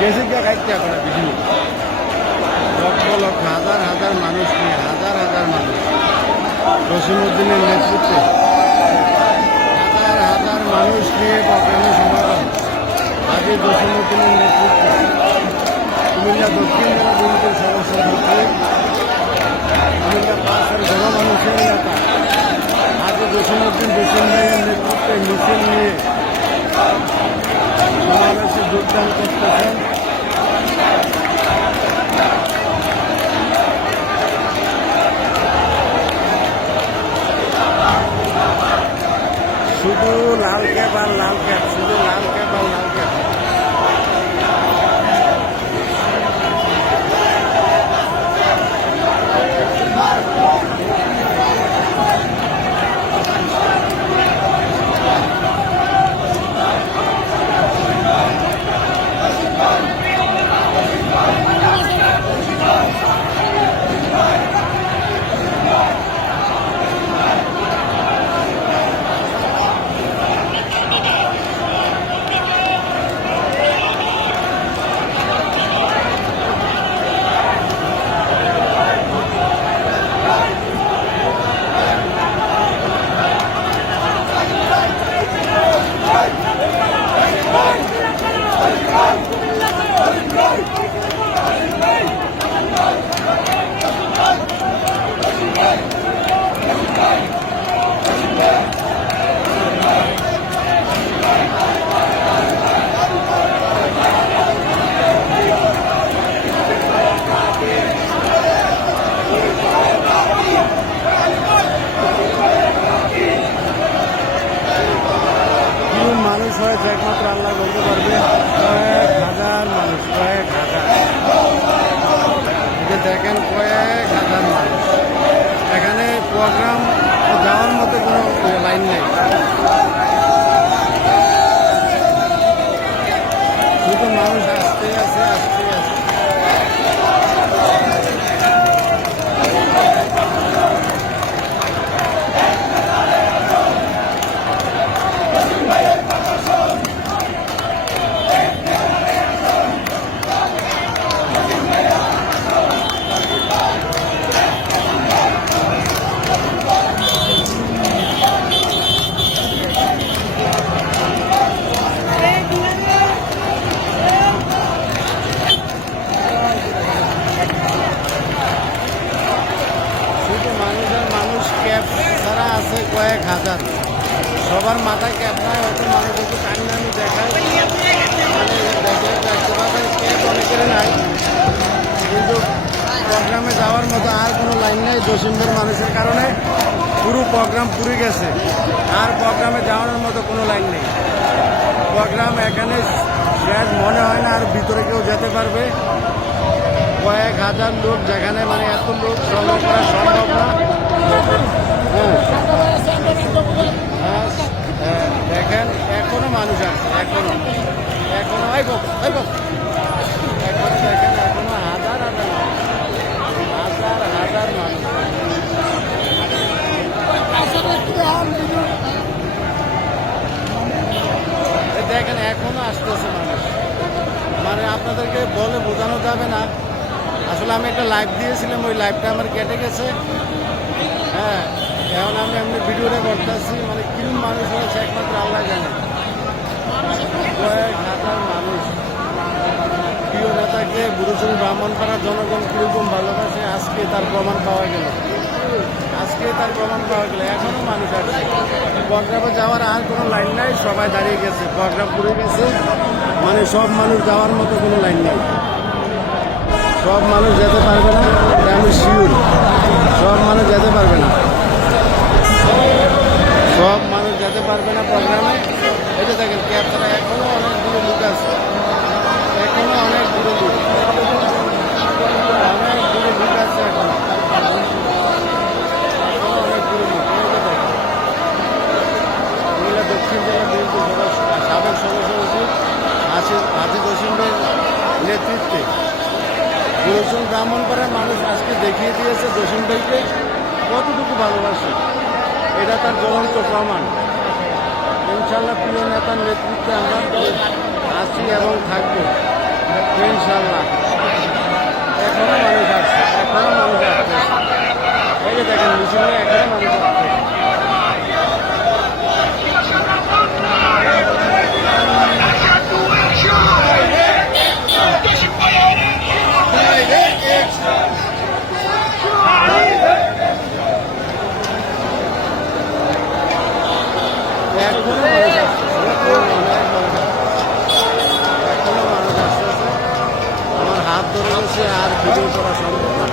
গেছে গিয়ে খাইতে করে বিজলি লক্ষ লক্ষ হাজার হাজার মানুষ নিয়ে হাজার হাজার মানুষ জসিমউদ্দিনের নেতৃত্বে হাজার হাজার মানুষ নিয়ে প্রোগ্রামে সমাগম আজকে জসিমউদ্দিনের নেতৃত্বে কুমিল্লা দক্ষিণ জেলা বিএনপির সদস্য সচিব কুমিল্লা 5-এর গণমানুষের নেতা আজকে জসিমউদ্দিন জসিম ভাইয়ের নেতৃত্বে মিছিল নিয়ে সমাবেশে যোগদান করতেছেন। শুধু লাল ক্যাপ আর লাল ক্যাপ, শুধু লাল ক্যাপ আর লাল ক্যাপ। হয়েছে একমাত্র আল্লাহ বলতে পারবে। কয়েক হাজার মানুষ, কয়েক হাজার, দেখেন কয়েক হাজার মানুষ। এখানে প্রোগ্রাম যাওয়ার মতো কোনো লাইন নেই, শুধু মানুষ আসতে আছে আসতে আছে। কয়েক হাজার, সবার মাথায় ক্যাপ নাই, হয়তো মানুষ একটু কান্না আমি দেখাই মানে দেখতে পাবেন ক্যাপ অনেকের নাই, কিন্তু প্রোগ্রামে যাওয়ার মতো আর কোনো লাইন নেই। জসিমদের মানুষের কারণে পুরো প্রোগ্রাম পুরে গেছে, আর প্রোগ্রামে যাওয়ার মতো কোনো লাইন নেই। প্রোগ্রাম এখানে শেষ মনে হয় না, আর ভিতরে কেউ যেতে পারবে। কয়েক হাজার লোক, যেখানে মানে এত লোক সংগ্রহ করা সম্ভব না। দেখেন এখনো মানুষ আছে, এখনো এখনো এখনো দেখেন এখনো হাজার হাজার হাজার হাজার মানুষ। দেখেন এখনো আসতেছে মানুষ, মানে আপনাদেরকে বলে বোঝানো যাবে না। আসলে আমি একটা লাইভ দিয়েছিলাম, ওই লাইভটা আমার কেটে গেছে। হ্যাঁ, এখন আমি এমনি ভিডিওটা করতেছি, মানে কিরকম মানুষ হয়েছে একমাত্র আল্লাহ জানে। কয়েক হাজার মানুষ প্রিয় নেতাকে বুড়োচুরি ব্রাহ্মণপাড়ার জনগণ কিরকম ভালোবাসে, আজকে তার প্রমাণ পাওয়া গেল। এখনো মানুষ আছে। প্রোগ্রামে যাওয়ার আর কোনো লাইন নাই, সবাই দাঁড়িয়ে গেছে, প্রোগ্রাম পুরে গেছে, মানে সব মানুষ যাওয়ার মতো কোনো লাইন নেই। সব মানুষ যেতে পারবে না, আমি শিওর। সব মানুষ যেতে পারবে না, সব মানুষ যেতে পারবে না প্রোগ্রামে। এটা দেখেন ক্যাব ছাড়া এখনো অনেক দূরে লোক আছে, এখনো অনেক দূরে লোক, অনেক দূরে লোক আছে এখনো, অনেক দূরে লোক। কুমিল্লা দক্ষিণ জেলা বিএনপির সাবেক সদস্য সচিব হাজী জসিমের নেতৃত্বে বুড়োচুরি ব্রাহ্মণপাড়ার মানুষ আজকে দেখিয়ে দিয়েছে জসিম ভাইকে কতটুকু ভালোবাসে। এটা তার জ্বলন্ত প্রমাণ। ইনশাল্লাহ প্রিয় নেতার নেতৃত্বে আমরা আছি এবং থাকবো। ইনশাল্লাহ এখনো মানুষ আসছে, এখনো মানুষ আসছে। এই যে দেখেন মিছিল নিয়ে এখনো মানুষ আসছে। এখনো মানুষ আসছে, এখনো মানুষ আসতেছে। আমার হাত ধরে গেছে আর ভিডিও করা সম্ভব না।